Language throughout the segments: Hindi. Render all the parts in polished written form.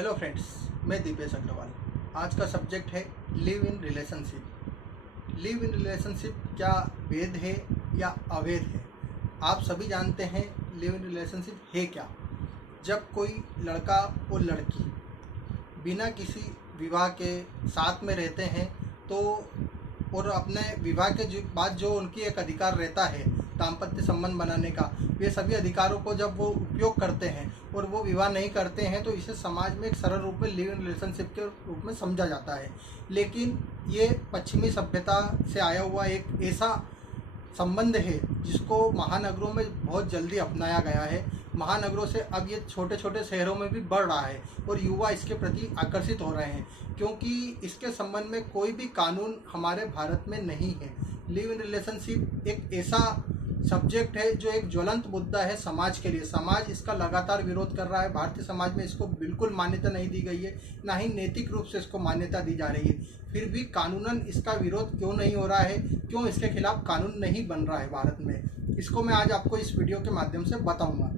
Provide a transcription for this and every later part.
हेलो फ्रेंड्स, मैं दीपेश अग्रवाल। आज का सब्जेक्ट है live in relationship. Live in relationship क्या वैध है या अवैध है? आप सभी जानते हैं लिव इन रिलेशनशिप है क्या। जब कोई लड़का और लड़की बिना किसी विवाह के साथ में रहते हैं तो और अपने विवाह के बाद जो उनकी एक अधिकार रहता है दाम्पत्य संबंध बनाने का, वे सभी अधिकारों को जब वो उपयोग करते हैं और वो विवाह नहीं करते हैं तो इसे समाज में एक सरल रूप में लिव इन रिलेशनशिप के रूप में समझा जाता है। लेकिन ये पश्चिमी सभ्यता से आया हुआ एक ऐसा संबंध है जिसको महानगरों में बहुत जल्दी अपनाया गया है। महानगरों से अब ये छोटे छोटे शहरों में भी बढ़ रहा है और युवा इसके प्रति आकर्षित हो रहे हैं, क्योंकि इसके संबंध में कोई भी कानून हमारे भारत में नहीं है। लिव इन रिलेशनशिप एक ऐसा सब्जेक्ट है जो एक ज्वलंत मुद्दा है समाज के लिए। समाज इसका लगातार विरोध कर रहा है। भारतीय समाज में इसको बिल्कुल मान्यता नहीं दी गई है, ना ही नैतिक रूप से इसको मान्यता दी जा रही है। फिर भी कानूनन इसका विरोध क्यों नहीं हो रहा है, क्यों इसके खिलाफ कानून नहीं बन रहा है भारत में, इसको मैं आज आपको इस वीडियो के माध्यम से बताऊंगा।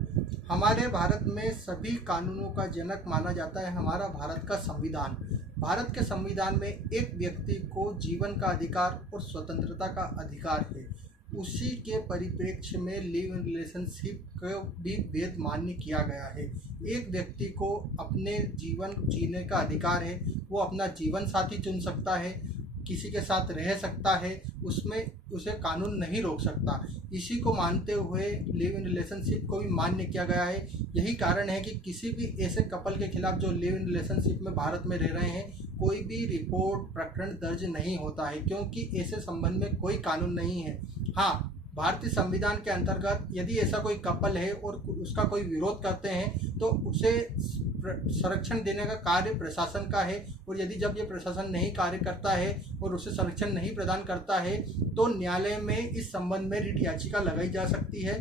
हमारे भारत में सभी कानूनों का जनक माना जाता है हमारा भारत का संविधान। भारत के संविधान में एक व्यक्ति को जीवन का अधिकार और स्वतंत्रता का अधिकार है। उसी के परिप्रेक्ष्य में लिव इन रिलेशनशिप को भी वैध मान्य किया गया है। एक व्यक्ति को अपने जीवन जीने का अधिकार है, वो अपना जीवन साथी चुन सकता है, किसी के साथ रह सकता है, उसमें उसे कानून नहीं रोक सकता। इसी को मानते हुए लिव इन रिलेशनशिप को भी मान्य किया गया है। यही कारण है कि किसी भी ऐसे कपल के खिलाफ जो लिव इन रिलेशनशिप में भारत में रह रहे हैं, कोई भी रिपोर्ट प्रकरण दर्ज नहीं होता है, क्योंकि ऐसे संबंध में कोई कानून नहीं है। हाँ, भारतीय संविधान के अंतर्गत यदि ऐसा कोई कपल है और उसका कोई विरोध करते हैं तो उसे संरक्षण देने का कार्य प्रशासन का है, और यदि जब ये प्रशासन नहीं कार्य करता है और उसे संरक्षण नहीं प्रदान करता है तो न्यायालय में इस संबंध में रिट याचिका लगाई जा सकती है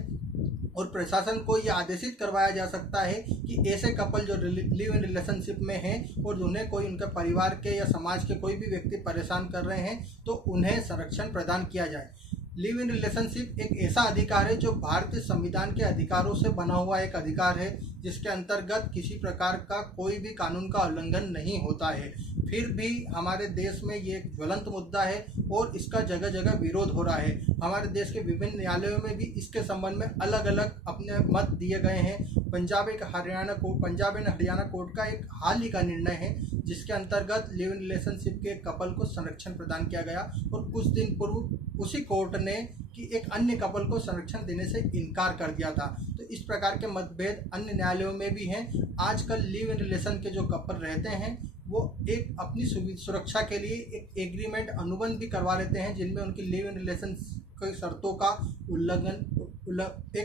और प्रशासन को यह आदेशित करवाया जा सकता है कि ऐसे कपल जो लिव इन रिलेशनशिप में हैं और उन्हें कोई उनके परिवार के या समाज के कोई भी व्यक्ति परेशान कर रहे हैं तो उन्हें संरक्षण प्रदान किया जाए। लिव इन रिलेशनशिप एक ऐसा अधिकार है जो भारतीय संविधान के अधिकारों से बना हुआ एक अधिकार है, जिसके अंतर्गत किसी प्रकार का कोई भी कानून का उल्लंघन नहीं होता है। फिर भी हमारे देश में ये एक ज्वलंत मुद्दा है और इसका जगह जगह विरोध हो रहा है। हमारे देश के विभिन्न न्यायालयों में भी इसके संबंध में अलग अलग अपने मत दिए गए हैं। पंजाब एंड हरियाणा कोर्ट का एक हाल ही का निर्णय है जिसके अंतर्गत लिव इन रिलेशनशिप के कपल को संरक्षण प्रदान किया गया, और कुछ दिन पूर्व उसी कोर्ट ने कि एक अन्य कपल को संरक्षण देने से इनकार कर दिया था। तो इस प्रकार के मतभेद अन्य न्यायालयों में भी हैं। आजकल लिव इन रिलेशन के जो कपल रहते हैं वो एक अपनी सुरक्षा के लिए एक एग्रीमेंट अनुबंध भी करवा लेते हैं, जिनमें उनकी लिव इन रिलेशन की शर्तों का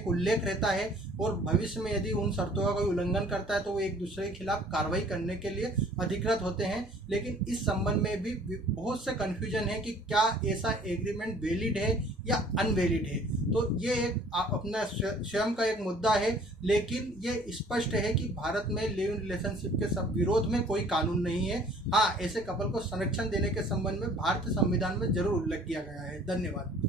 उल्लेख रहता है, और भविष्य में यदि उन शर्तों का कोई उल्लंघन करता है तो वो एक दूसरे के खिलाफ कार्रवाई करने के लिए अधिकृत होते हैं। लेकिन इस संबंध में भी बहुत से कन्फ्यूजन है कि क्या ऐसा एग्रीमेंट वैलिड है या अनवैलिड है। तो ये एक अपना स्वयं का एक मुद्दा है, लेकिन ये स्पष्ट है कि भारत में लिव इन रिलेशनशिप के सब विरोध में कोई कानून नहीं है। हाँ, ऐसे कपल को संरक्षण देने के संबंध में भारतीय संविधान में जरूर उल्लेख किया गया है। धन्यवाद।